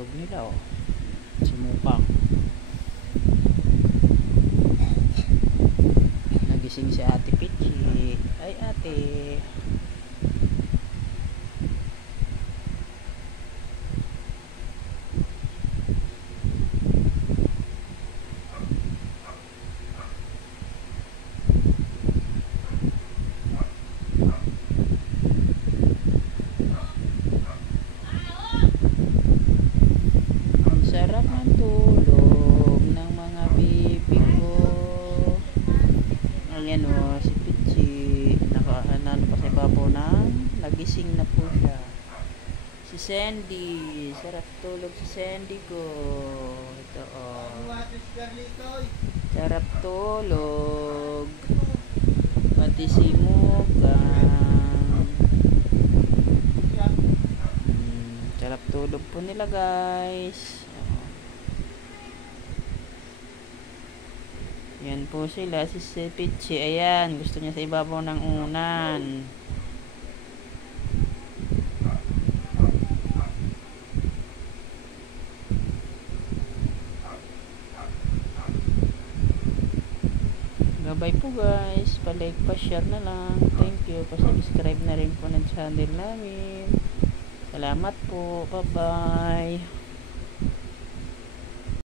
tulog nila oh. Sumupang. Nagising si Ate Pichi. Ay ate. Sarap ng tulog ng mga bibi ko. Ayan o, si Pichi nakahanan pa sa ibabaw ng nagising na po siya. Si Sandy, sarap tulog si Sandy ko. Ito o, sarap tulog. Pati si Mugang. Sarap tulog po nila guys. Yan po sila, si Pichi, ayan, gusto niya sa ibabaw ng unan. Bye po guys, pa-like, pa-share na lang. Thank you, pa-subscribe na rin po ng channel namin. Salamat po, bye bye.